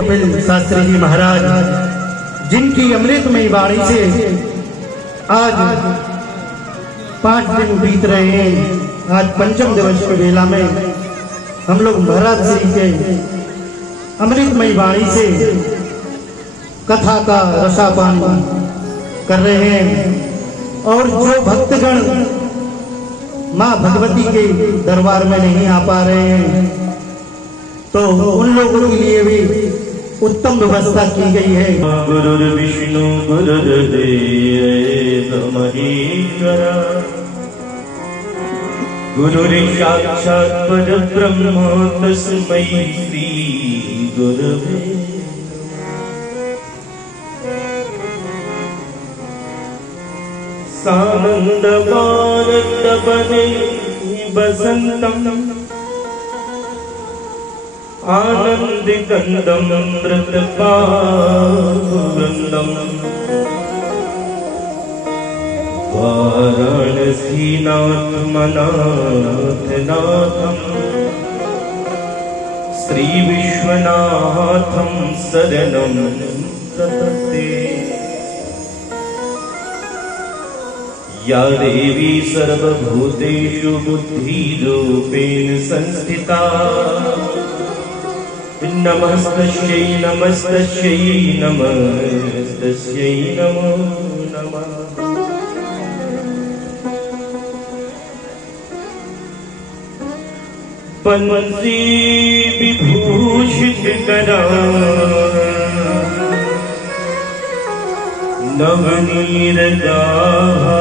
कपिल शास्त्री जी महाराज, जिनकी अमृतमयी वाणी से आज 5 दिन बीत रहे हैं। आज पंचम दिवस के वेला में हम लोग महाराज श्री के अमृतमयी वाणी से कथा का रसापान कर रहे हैं। और जो भक्तगण माँ भगवती के दरबार में नहीं आ पा रहे हैं, तो उन लोगों के लिए भी उत्तम व्यवस्था की गई है। गुरुर् विष्णु गुरुर्देव महेश्वरा, गुरुर्साक्षात् परब्रह्म तस्मै श्री गुरवे। सानन्दमानन्दवने वसन्तम् आनन्दिकन्दं मृतपावृन्दम् वाराणसीनाथमनाथनाथम् श्रीविश्वनाथं शरणं प्रपद्ये। या देवी सर्वभूतेषु बुद्धिरूपेण संस्थिता, नमस्तस्यै नमस्तस्यै नमस्तस्यै नमो नमः। बंसी विभूषित करा नवनीरगाहा,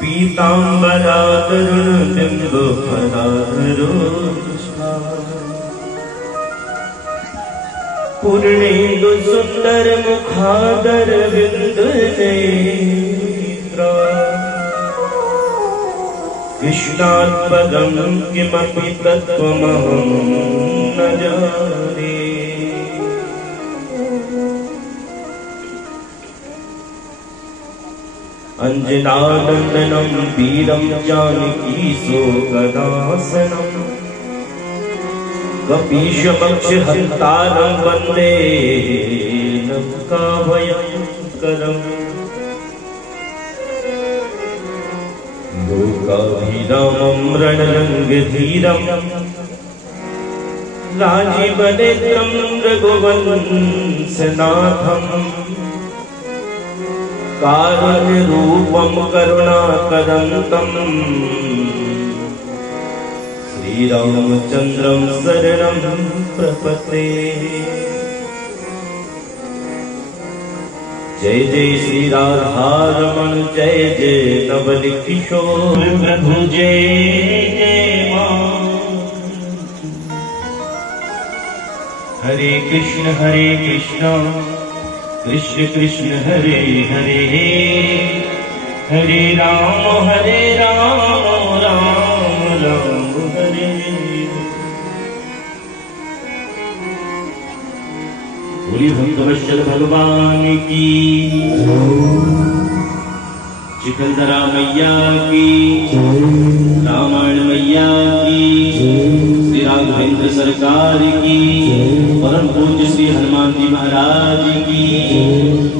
पीताम्बरातरुणबिम्बफलाधरोष्ठा, पूर्णेन्दु सुन्दर मुखादर बिन्दुनेत्रा, कृष्णात् पदं किमपि तत्त्वमहं न जाने। अंजनानंदनं वीरं जानकीशोकनाशनं, कपीशमक्षहन्तारं वन्दे नौकाभयङ्करम्। लोकाभिरामं रणरङ्गधीरं, राजीवनेत्रं रघुवंशनाथम्, कारुण्यरूपं करुणाकरन्तम् श्रीरामचन्द्रं शरणं प्रपद्ये। जय जय श्री राधारमण, जय जय नवल किशोर प्रभु, जय जय मां। हरे कृष्ण कृष्ण कृष्ण हरे हरे, हरे राम राम राम हरे। बोली भक्तवत्सल भगवान की, चिकंदरा मैया की, रामायण मैया की, श्री राघवेंद्र सरकार की, परम पूज्य श्री हनुमान जी महाराज की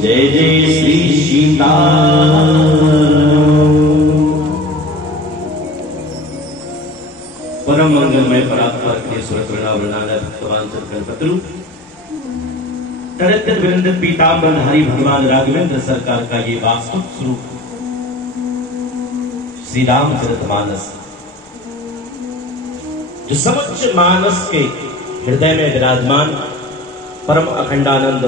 जय। जय श्री सीता। परम मंगलमय परात्पर के सुरतृणावरणालय भक्तवान कल्पतरु तरत वृंद पीताम्बरधारी भगवान राघवेंद्र सरकार का ये वास्तव स्वरूप श्री रामचरितमानस, जो समक्ष मानस के हृदय में विराजमान परम अखंडानंद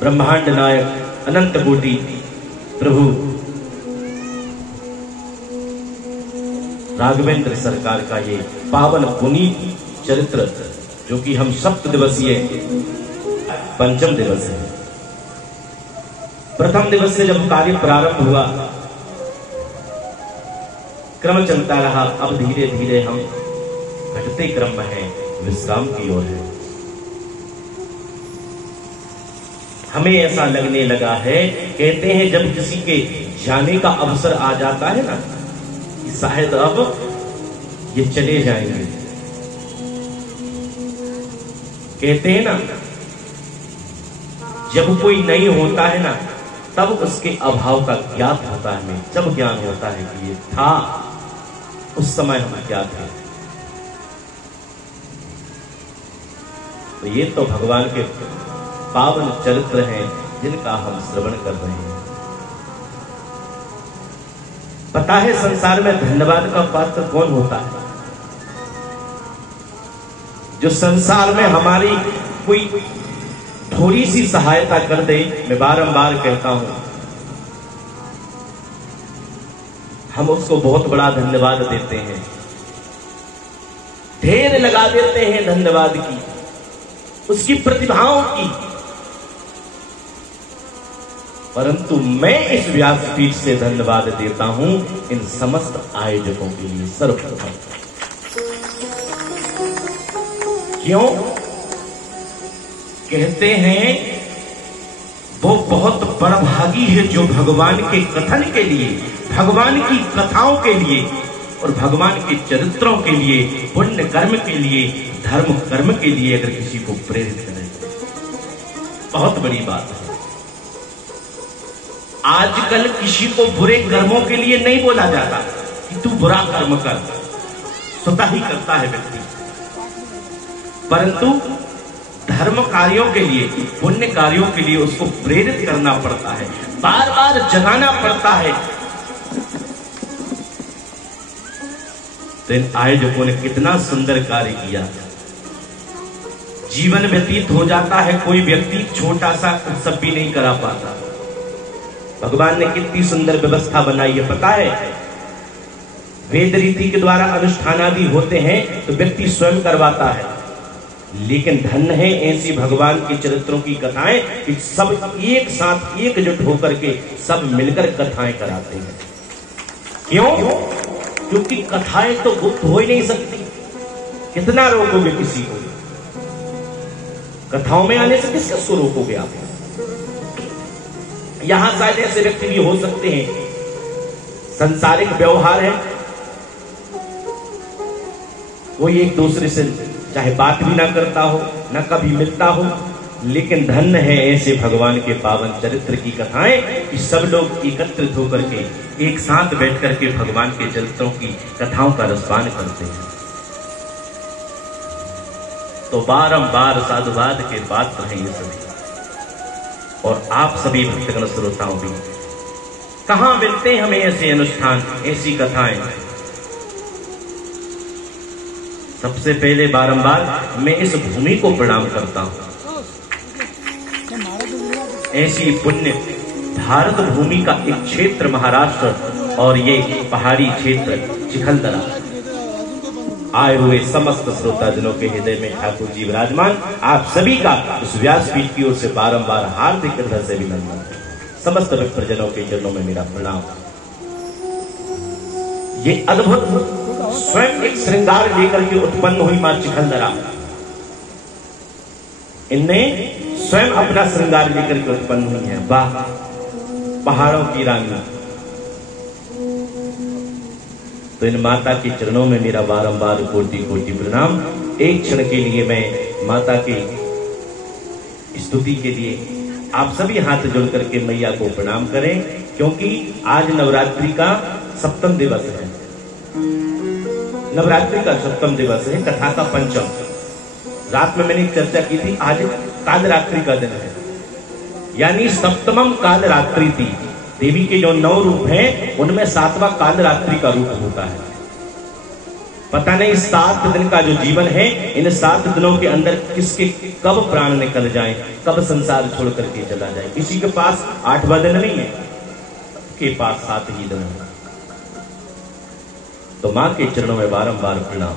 ब्रह्मांड नायक अनंत कोटि प्रभु राघवेंद्र सरकार का ये पावन पुनीत चरित्र, जो कि हम सप्त दिवसीय पंचम दिवस है। प्रथम दिवस से जब कार्य प्रारंभ हुआ, क्रम चलता रहा, अब धीरे धीरे हम घटते क्रम में हैं, विश्राम की ओर है। हमें ऐसा लगने लगा है, कहते हैं जब किसी के जाने का अवसर आ जाता है ना, कि शायद अब ये चले जाएंगे, कहते हैं ना, जब कोई नहीं होता है ना, तब उसके अभाव का ज्ञात होता है हमें। जब ज्ञान होता है कि ये था, उस समय हम क्या थे। तो ये तो भगवान के पावन चरित्र हैं जिनका हम श्रवण कर रहे हैं। पता है संसार में धन्यवाद का पात्र कौन होता है? जो संसार में हमारी कोई थोड़ी सी सहायता कर दे। मैं बारंबार कहता हूं, हम उसको बहुत बड़ा धन्यवाद देते हैं, ढेर लगा देते हैं धन्यवाद की, उसकी प्रतिभाओं की। परंतु मैं इस व्यासपीठ से धन्यवाद देता हूं इन समस्त आयोजकों के लिए सर्वप्रथम। क्यों? कहते हैं वो बहुत बड़भागी है जो भगवान के कथन के लिए, भगवान की कथाओं के लिए और भगवान के चरित्रों के लिए, पुण्य कर्म के लिए, धर्म कर्म के लिए अगर किसी को प्रेरित करें। बहुत बड़ी बात है। आजकल किसी को बुरे कर्मों के लिए नहीं बोला जाता कि तू बुरा कर्म कर, स्वतः ही करता है व्यक्ति। परंतु धर्म कार्यों के लिए, पुण्य कार्यों के लिए उसको प्रेरित करना पड़ता है, बार बार जगाना पड़ता है। तो इन आयोजकों ने कितना सुंदर कार्य किया। जीवन व्यतीत हो जाता है, कोई व्यक्ति छोटा सा उत्सव भी नहीं करा पाता। भगवान ने कितनी सुंदर व्यवस्था बनाई है पता है? वेद रीति के द्वारा अनुष्ठान आदि होते हैं तो व्यक्ति स्वयं करवाता है, लेकिन धन्य है ऐसी भगवान के चरित्रों की कथाएं कि सब एक साथ एकजुट होकर के सब मिलकर कथाएं कराते हैं। क्यों? क्योंकि कथाएं तो गुप्त हो ही नहीं सकती। कितना रोकोगे किसी को? कथाओं में आने से किसको रोकोगे आप? यहां शायद ऐसे व्यक्ति भी हो सकते हैं, संसारिक व्यवहार है, कोई एक दूसरे से चाहे बात भी ना करता हो, ना कभी मिलता हो, लेकिन धन्य है ऐसे भगवान के पावन चरित्र की कथाएं कि सब लोग एकत्रित होकर के एक साथ बैठ करके भगवान के चरित्रों की कथाओं का रसपान करते हैं। तो बारंबार साधुवाद के पात्र हैं ये सभी, और आप सभी भक्तगण श्रोताओं भी। कहां मिलते हैं हमें ऐसे अनुष्ठान, ऐसी कथाएं? सबसे पहले बारंबार मैं इस भूमि को प्रणाम करता हूं। ऐसी पुण्य भारत भूमि का एक क्षेत्र महाराष्ट्र और ये पहाड़ी क्षेत्र चिखलदरा, आए हुए समस्त श्रोताजनों के हृदय में ठाकुर जी विराजमान, आप सभी का उस व्यासपीठ की ओर से बारंबार हार्दिक हृदय से अभिनंदन। समस्त भक्तजनों के चरणों में मेरा प्रणाम। ये अद्भुत स्वयं एक श्रृंगार लेकर के उत्पन्न हुई मां चिखलदरा, इनने स्वयं अपना श्रृंगार लेकर के उत्पन्न हुई है। वाह, पहाड़ों की रानी। तो इन माता के चरणों में मेरा बारंबार कोटि कोटि प्रणाम। एक क्षण के लिए मैं माता की स्तुति के लिए आप सभी हाथ जोड़ करके मैया को प्रणाम करें, क्योंकि आज नवरात्रि का सप्तम दिवस है। नवरात्रि का सप्तम दिवस है, कथा का पंचम। रात में मैंने चर्चा की थी, आज काल रात्रि का दिन है, यानी सप्तमम काल रात्रि थी। देवी के जो 9 रूप हैं उनमें 7वां काल रात्रि का रूप होता है। पता नहीं 7 दिन का जो जीवन है, इन 7 दिनों के अंदर किसके कब प्राण निकल जाए, कब संसार छोड़ करके चला जाए। किसी के पास 8वां दिन नहीं है, के पास 7 ही दिन है। तो मां के चरणों में बारंबार प्रणाम।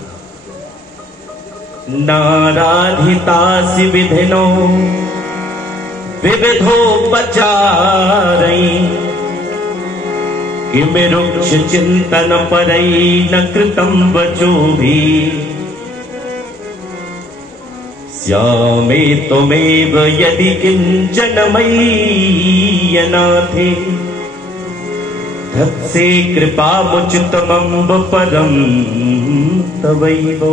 नाराधितासि विधिनो विविधोपचारै किमिरुक्ष चिंतन परै न कृतं वचो भी स्यामे त्वमेव यदि किंचन मय्यनाथे धत्से कृपामुचितमम्ब परं तवैव।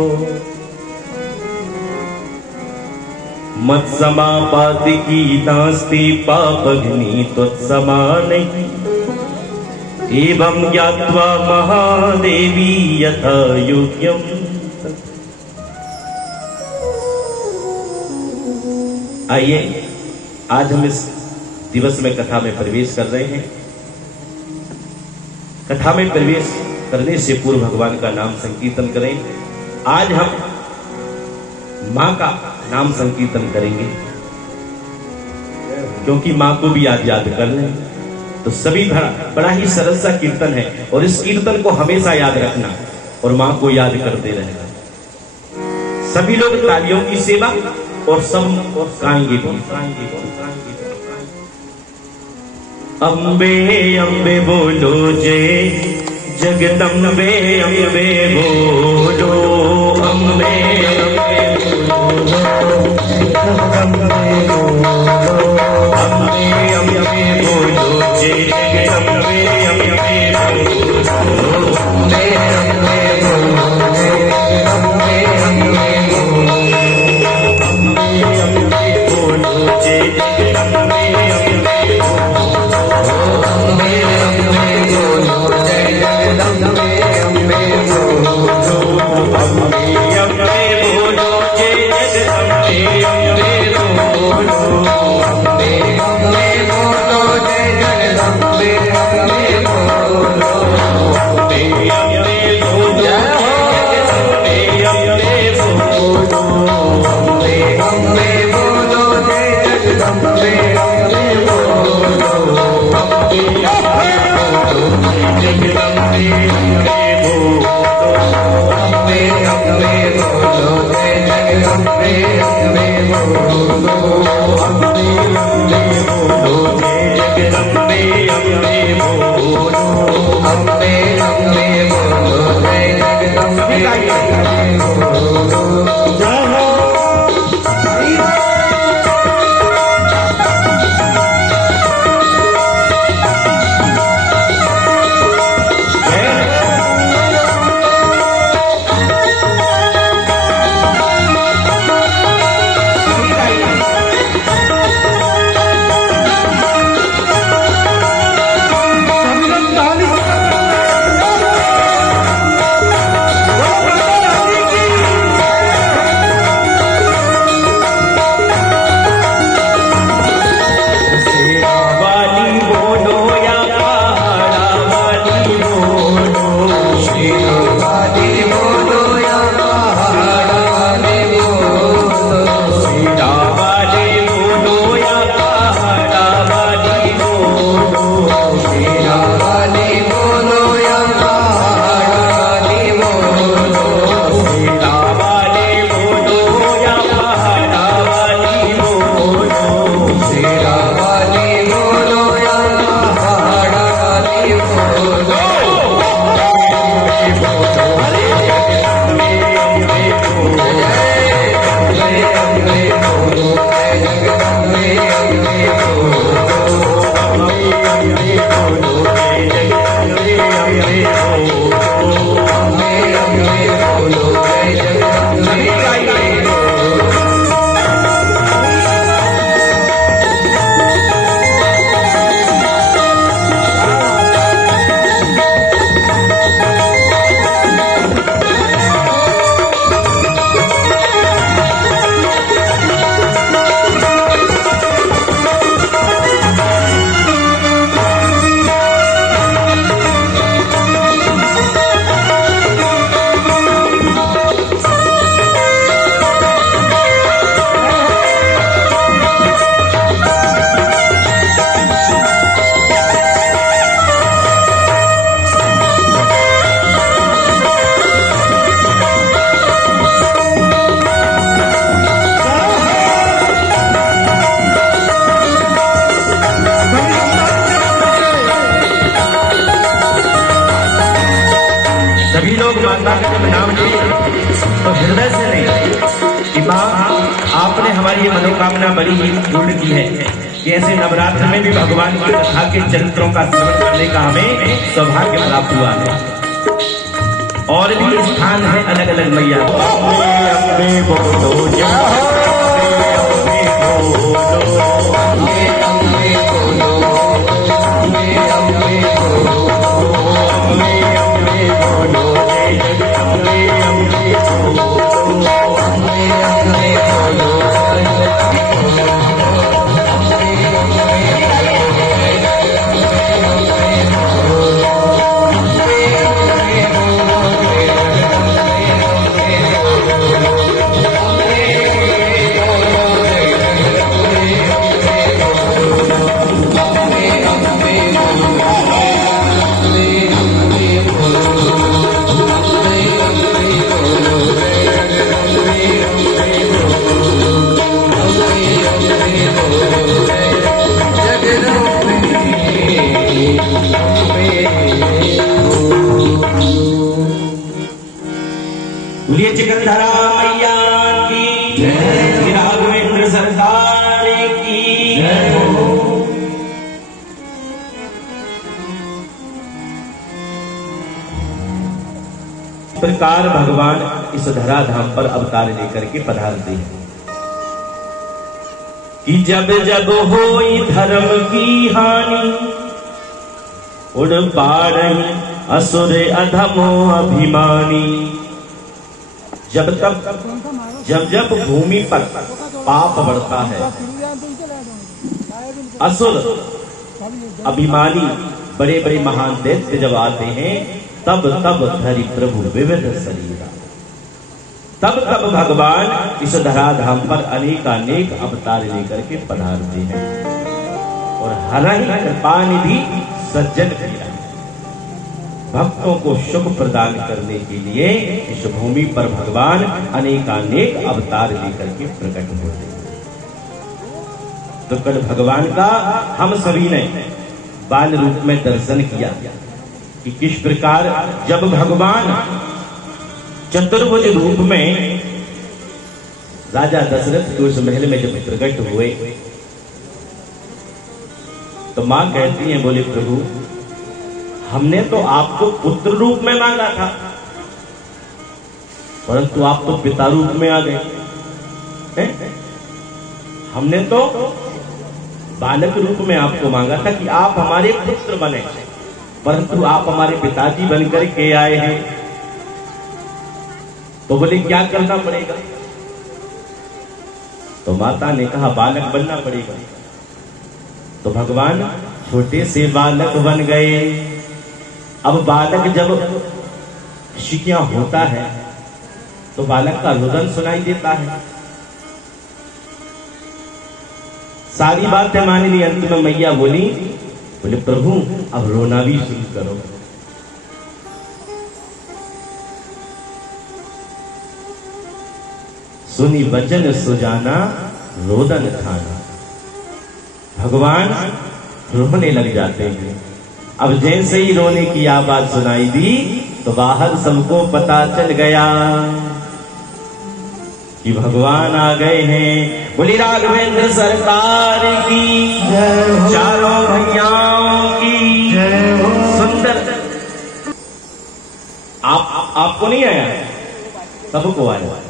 मत्समापातिकी नास्ति पापग्नि त्वत्समानैः एवं ज्ञात्वा महादेवी यथा योग्यम्। आइए आज हम इस दिवस में कथा में प्रवेश कर रहे हैं। कथा में प्रवेश करने से पूर्व भगवान का नाम संकीर्तन करें। आज हम मां का नाम संकीर्तन करेंगे क्योंकि मां को भी आज याद कर लें। तो सभी बड़ा ही सरल सा कीर्तन है और इस कीर्तन को हमेशा याद रखना और मां को याद करते रहना। सभी लोग तालियों की सेवा और सब गाएंगे भी। अम्बे अम्बे बोलो जय जगदम्बे अम्बे बोलो। अम्बे अम्बे बोलो जगदम्बे बोलो। अम्बे अम्बे बोलो जय जगदम्बे अम्बे बोलो। अम्बे अम्बे बोलो जय जगदम्बे अम्बे बोलो। अम्बे अम्बे बोलो जय जगदम्बे अम्बे बोलो। अम्बे अम्बे बोलो जय जगदम्बे अम्बे बोलो। अम्बे अम्बे बोलो जय जगदम्बे अम्बे बोलो। अम्बे अम्बे बोलो जय जगदम्बे अम्बे बोलो। अम्बे अम्बे बोलो जय जगदम्बे अम्बे बोलो। अम्बे अम्बे बोलो जय जगदम्बे अम्बे बोलो। अम्बे अम्बे बोलो जय जगदम्बे अम्बे बोलो। अम्बे अम्बे बोलो जय जगदम्बे अम्बे बोलो। अम्बे अम्बे बोलो जय जगदम्बे अम्बे बोलो। अम्बे अम्बे बोलो जय जगदम्बे अम्बे बोलो। तो हृदय से नहीं कि माँ आपने हमारी ये मनोकामना बड़ी ही पूर्ण की है कि ऐसे नवरात्र में भी भगवान की कथा के चरित्रों का श्रवण करने का हमें सौभाग्य प्राप्त हुआ है। और भी स्थान है अलग अलग मैया। प्रकार भगवान इस धराधाम पर अवतार लेकर के पधारते हैं कि जब जब होई धर्म की हानि, उड़ पाड़ही असुर अधमो अभिमानी। जब जब भूमि पर पाप बढ़ता है, असुर अभिमानी बड़े बड़े महान दैत्य जब आते हैं, तब तब धरि प्रभु विविध शरीरा। तब तब भगवान इस धराधाम पर अनेकानेक अवतार लेकर के पधारते हैं और हरहि कृपा निधि सज्जन प्रिया, भक्तों को सुख प्रदान करने के लिए इस भूमि पर भगवान अनेकानेक अवतार लेकर के प्रकट होते हैं। तो कल भगवान का हम सभी ने बाल रूप में दर्शन किया कि किस प्रकार जब भगवान चतुर्भुज रूप में राजा दशरथ के उस महल में जब प्रकट हुए, तो मां कहती है, बोले प्रभु हमने तो आपको पुत्र रूप में मांगा था, परंतु आप तो पिता रूप में आ गए। हमने तो बालक रूप में आपको मांगा था कि आप हमारे पुत्र बने, परंतु आप हमारे पिताजी बनकर के आए हैं। तो बोले क्या करना पड़ेगा? तो माता ने कहा बालक बनना पड़ेगा। तो भगवान छोटे से बालक बन गए। अब बालक जब शिकियां होता है तो बालक का रुदन सुनाई देता है। सारी बातें मान ली, अंत में मैया बोली, बोले प्रभु अब रोना भी शुरू करो। सुनी वचन सुजाना रोदन खाना। भगवान रोने लग जाते हैं। अब जैसे ही रोने की आवाज सुनाई दी तो बाहर सबको पता चल गया कि भगवान आ गए हैं। बोली राघवेंद्र सरकार की, चारों भैयाओं की सुंदर। आपको नहीं आया? सबको आया।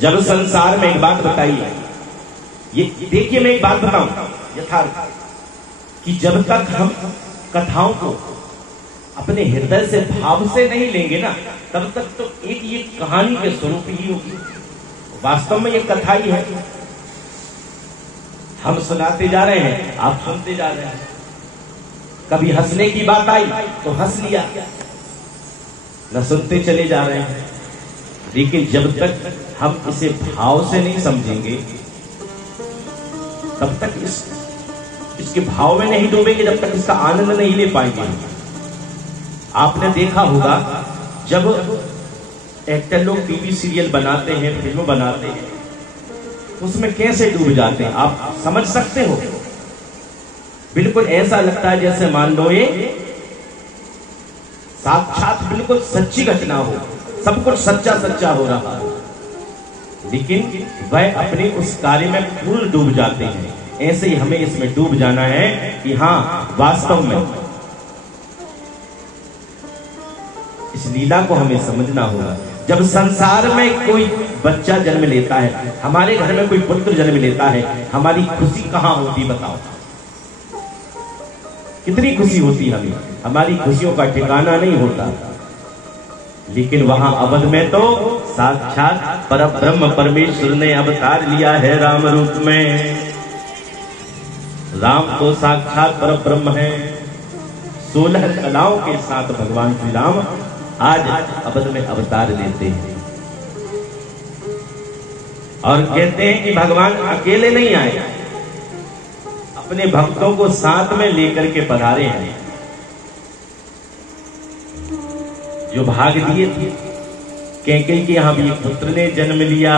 जब संसार में एक बात बताइए, ये देखिए मैं एक बात बताऊं यथार्थ, कि जब तक हम कथाओं को अपने हृदय से भाव से नहीं लेंगे ना, तब तक तो एक ये कहानी के स्वरूप ही होगी। वास्तव में ये कथा ही है। हम सुनाते जा रहे हैं, आप सुनते जा रहे हैं। कभी हंसने की बात आई तो हंस लिया, न सुनते चले जा रहे हैं। लेकिन जब तक हम इसे भाव से नहीं समझेंगे, तब तक इसके भाव में नहीं डूबेंगे, जब तक इसका आनंद नहीं ले पाएंगे। आपने देखा होगा जब एक्टर लोग टीवी सीरियल बनाते हैं, फिल्म बनाते हैं, उसमें कैसे डूब जाते हैं आप समझ सकते हो? बिल्कुल ऐसा लगता है जैसे मान लो ये साक्षात बिल्कुल सच्ची घटना हो, सब कुछ सच्चा सच्चा हो रहा है, लेकिन वह अपने उस कार्य में पूर्ण डूब जाते हैं। ऐसे ही हमें इसमें डूब जाना है कि हाँ वास्तव में इस लीला को हमें समझना होगा। जब संसार में कोई बच्चा जन्म लेता है, हमारे घर में कोई पुत्र जन्म लेता है, हमारी खुशी कहाँ होती बताओ? कितनी खुशी होती हमें, हमारी खुशियों का ठिकाना नहीं होता। लेकिन वहां अवध में तो साक्षात परब्रह्म परमेश्वर ने अवतार लिया है राम रूप में। राम तो साक्षात परब्रह्म है। 16 कलाओं के साथ भगवान श्री राम आज अवध में अवतार लेते हैं और कहते हैं कि भगवान अकेले नहीं आए, अपने भक्तों को साथ में लेकर के पधारे हैं। जो भाग दिए थे, कैकेयी के यहां भी एक पुत्र ने जन्म लिया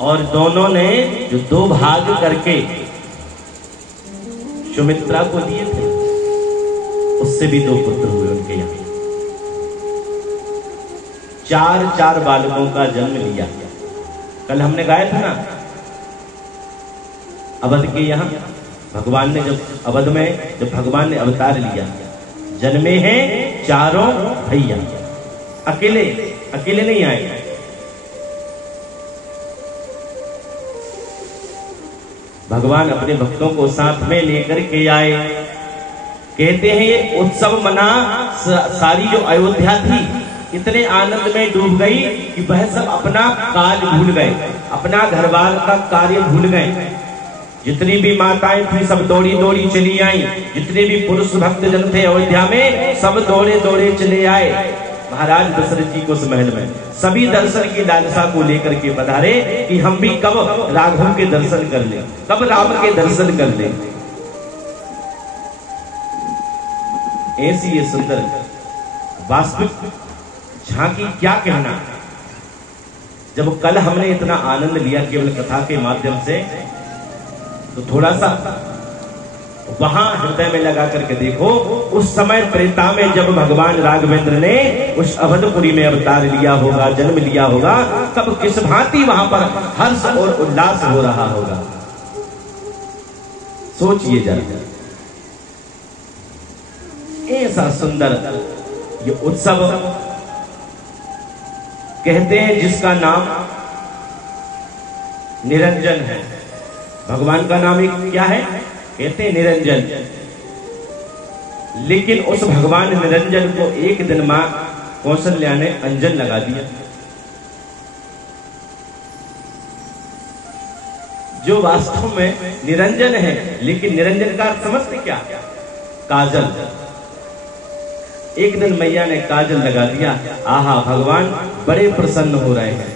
और दोनों ने जो 2 भाग करके सुमित्रा को दिए थे, उससे भी 2 पुत्र हुए उनके यहां। 4 बालकों का जन्म लिया। कल हमने गाया था ना, अवध के यहां भगवान ने जब भगवान ने अवतार लिया, जन्मे हैं 4 भैया। अकेले अकेले नहीं आए, भगवान अपने भक्तों को साथ में लेकर के आए। कहते हैं ये उत्सव मना, सारी जो अयोध्या थी इतने आनंद में डूब गई कि वह सब अपना काज भूल गए, अपना घरवाल का कार्य भूल गए। जितनी भी माताएं थी सब दौड़ी दौड़ी चली आई, जितने भी पुरुष भक्त जन थे अयोध्या में सब दौड़े दौड़े चले आए महाराज दशरथ जी को उस महल में। सभी दर्शन की लालसा को लेकर के पधारे कि हम भी कब राघव के दर्शन कर लें, कब राम के दर्शन कर लें। ऐसी ये सुंदर वास्तविक झांकी क्या कहना। जब कल हमने इतना आनंद लिया केवल कथा के माध्यम से, तो थोड़ा सा वहां हृदय में लगा करके देखो, उस समय त्रेता में जब भगवान राघवेंद्र ने उस अवधपुरी में अवतार लिया होगा, जन्म लिया होगा, तब किस भांति वहां पर हर्ष और उल्लास हो रहा होगा। सोचिए जरा, ऐसा सुंदर ये उत्सव कहते हैं जिसका नाम निरंजन है। भगवान का नाम एक क्या है? कहते हैं निरंजन। लेकिन उस भगवान निरंजन को एक दिन मां कौशल्या ने अंजन लगा दिया, जो वास्तव में निरंजन है। लेकिन निरंजन का अर्थ समझते क्या? काजल। एक दिन मैया ने काजल लगा दिया, आहा भगवान बड़े प्रसन्न हो रहे हैं।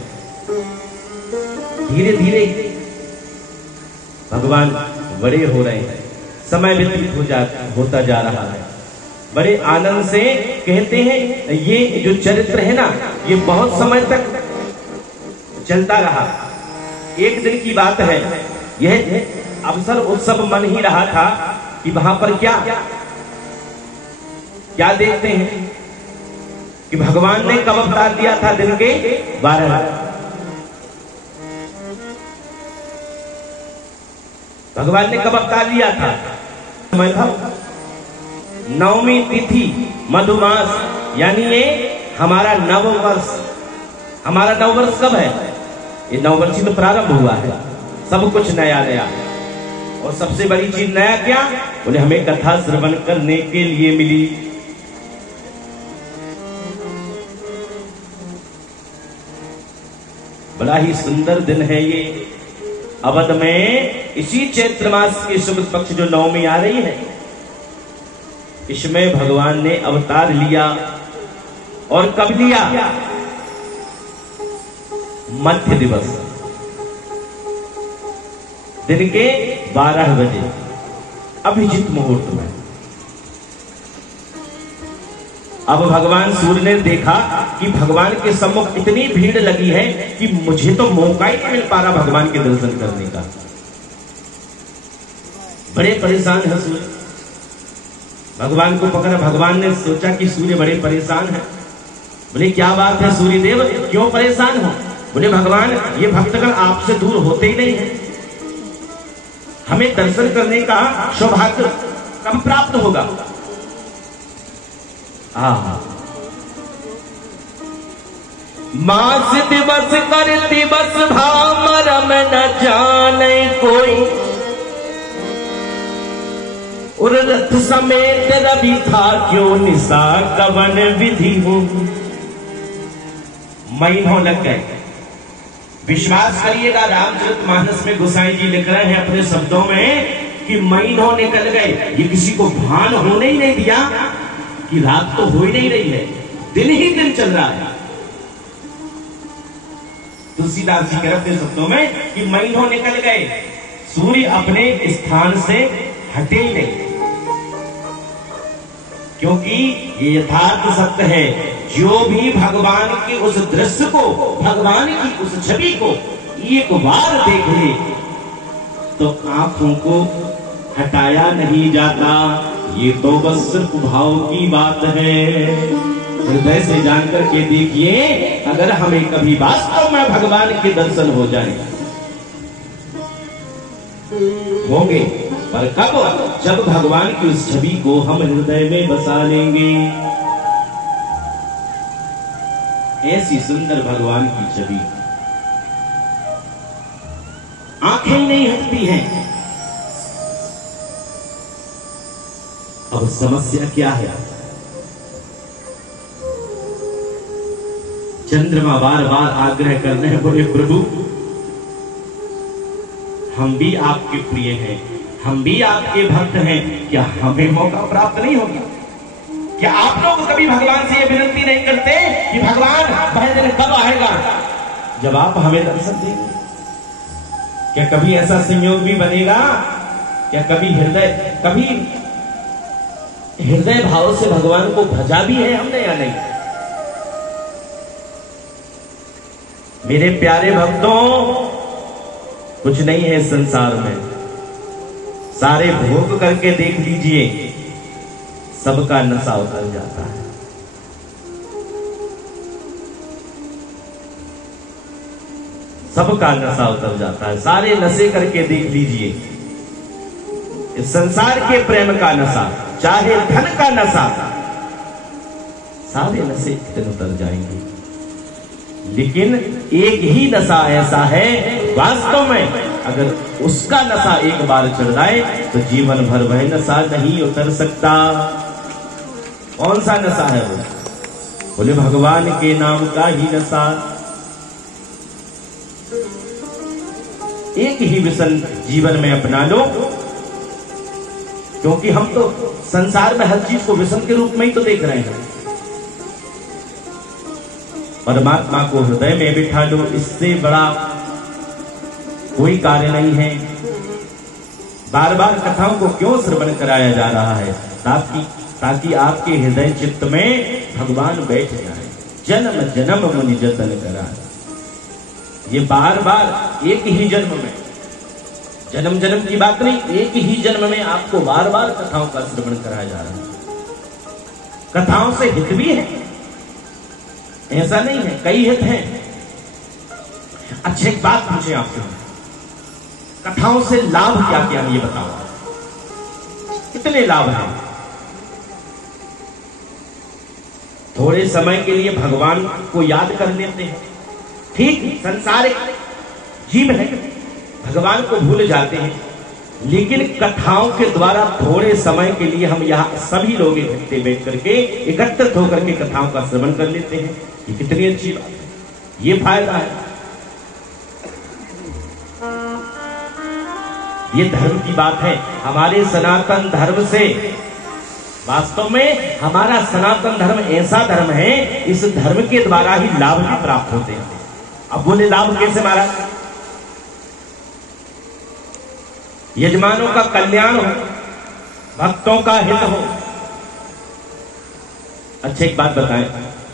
धीरे धीरे भगवान बड़े हो रहे हैं, समय व्यतीत होता जा रहा है। बड़े आनंद से कहते हैं ये जो चरित्र है ना, ये बहुत समय तक चलता रहा। एक दिन की बात है, यह अवसर उत्सव मन ही रहा था कि वहां पर क्या देखते हैं कि भगवान ने कब अवतार दिया था? दिन के 12। भगवान ने कब अवतार लिया था? समय था नवमी तिथि मधुमास, यानी ये हमारा नववर्ष। हमारा नववर्ष कब है? ये नववर्ष तो प्रारंभ हुआ है, सब कुछ नया नया। और सबसे बड़ी चीज नया क्या? बोले हमें कथा श्रवण करने के लिए मिली। बड़ा ही सुंदर दिन है ये अवध में। इसी चैत्र मास के शुक्ल पक्ष जो नवमी आ रही है, इसमें भगवान ने अवतार लिया। और कब लिया? मध्य दिवस, दिन के 12 बजे अभिजीत मुहूर्त में। अब भगवान सूर्य ने देखा कि भगवान के सम्मुख इतनी भीड़ लगी है कि मुझे तो मौका ही नहीं मिल पा रहा भगवान के दर्शन करने का। बड़े परेशान है सूर्य। भगवान को पकड़ा। भगवान ने सोचा कि सूर्य बड़े परेशान है। बोले क्या बात है सूर्यदेव, क्यों परेशान हो? बोले भगवान ये भक्तगण आपसे दूर होते ही नहीं है, हमें दर्शन करने का सौभाग्य कब प्राप्त होगा? मास दिवस कर दिवस भामरम न जाने कोई, और रथ समेत रवि था क्यों निशा कवन विधि हो। महीनों लग गए। विश्वास करिएगा, रामचरितमानस में गोसाई जी लिख रहे हैं अपने शब्दों में कि महीनों निकल गए। ये किसी को भान होने ही नहीं दिया कि रात तो हो ही नहीं रही है, दिन ही दिन चल रहा है। तुलसीदास जी कह रहे शब्दों में कि महीनों निकल गए, सूर्य अपने स्थान से हटे ही नहीं। क्योंकि ये यथार्थ सत्य है, जो भी भगवान के उस दृश्य को, भगवान की उस छवि को एक बार देख ले तो आंखों को हटाया नहीं जाता। ये तो बस सिर्फ भाव की बात है। हृदय से जानकर के देखिए, अगर हमें कभी वास्तव में भगवान के दर्शन हो जाए, होंगे, पर कब? जब भगवान की उस छवि को हम हृदय में बसा लेंगे। ऐसी सुंदर भगवान की छवि, आंखें ही नहीं हटती हैं। अब समस्या क्या है? चंद्रमा बार बार आग्रह कर रहे हैं, बोले प्रभु हम भी आपके प्रिय हैं, हम भी आपके भक्त हैं, क्या हमें मौका प्राप्त नहीं होगा? क्या आप लोग कभी भगवान से ये विनती नहीं करते कि भगवान वह दिन कब आएगा जब आप हमें दर्शन देंगे? क्या कभी ऐसा संयोग भी बनेगा? क्या कभी हृदय भाव से भगवान को भजा भी है हमने या नहीं? मेरे प्यारे भक्तों, कुछ नहीं है संसार में, सारे भोग करके देख लीजिए, सबका नशा उतर जाता है। सबका नशा उतर जाता है, सारे नशे करके देख लीजिए। इस संसार के प्रेम का नशा, चाहे धन का नशा, सारे नशे एक दिन उतर जाएंगे। लेकिन एक ही नशा ऐसा है वास्तव में, अगर उसका नशा एक बार चढ़ जाए तो जीवन भर वह नशा नहीं उतर सकता। कौन सा नशा है वो? बोले भगवान के नाम का ही नशा। एक ही व्यसन जीवन में अपना लो, क्योंकि हम तो संसार में हर चीज को व्यसन के रूप में ही तो देख रहे हैं। परमात्मा को हृदय में बिठा लो, इससे बड़ा कोई कार्य नहीं है। बार बार कथाओं को क्यों श्रवण कराया जा रहा है? ताकि आपके हृदय चित्त में भगवान बैठ जाए। जन्म जन्म मुनि जतन करा, ये बार बार एक ही जन्म में, जन्म जन्म की बात नहीं, एक ही जन्म में आपको बार बार कथाओं का श्रवण कराया जा रहा है। कथाओं से हित भी है, ऐसा नहीं है, कई हित हैं। अच्छा एक बात पूछे आपसे, कथाओं से लाभ क्या क्या है ये बताओ, कितने लाभ हैं? थोड़े समय के लिए भगवान को याद कर लेते हैं, ठीक, संसारिक जीव है, भगवान को भूल जाते हैं। लेकिन कथाओं के द्वारा थोड़े समय के लिए हम यहाँ सभी लोग इकट्ठे बैठ करके, एकत्रित होकर के कथाओं का श्रवण कर लेते हैं। ये कितनी अच्छी बात है, ये फायदा है। ये धर्म की बात है। हमारे सनातन धर्म से, वास्तव में हमारा सनातन धर्म ऐसा धर्म है, इस धर्म के द्वारा ही लाभ भी प्राप्त होते हैं। अब बोले लाभ कैसे महाराज? यजमानों का कल्याण हो, भक्तों का हित हो। अच्छा एक बात बताएं,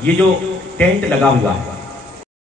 ये जो टेंट लगा हुआ है,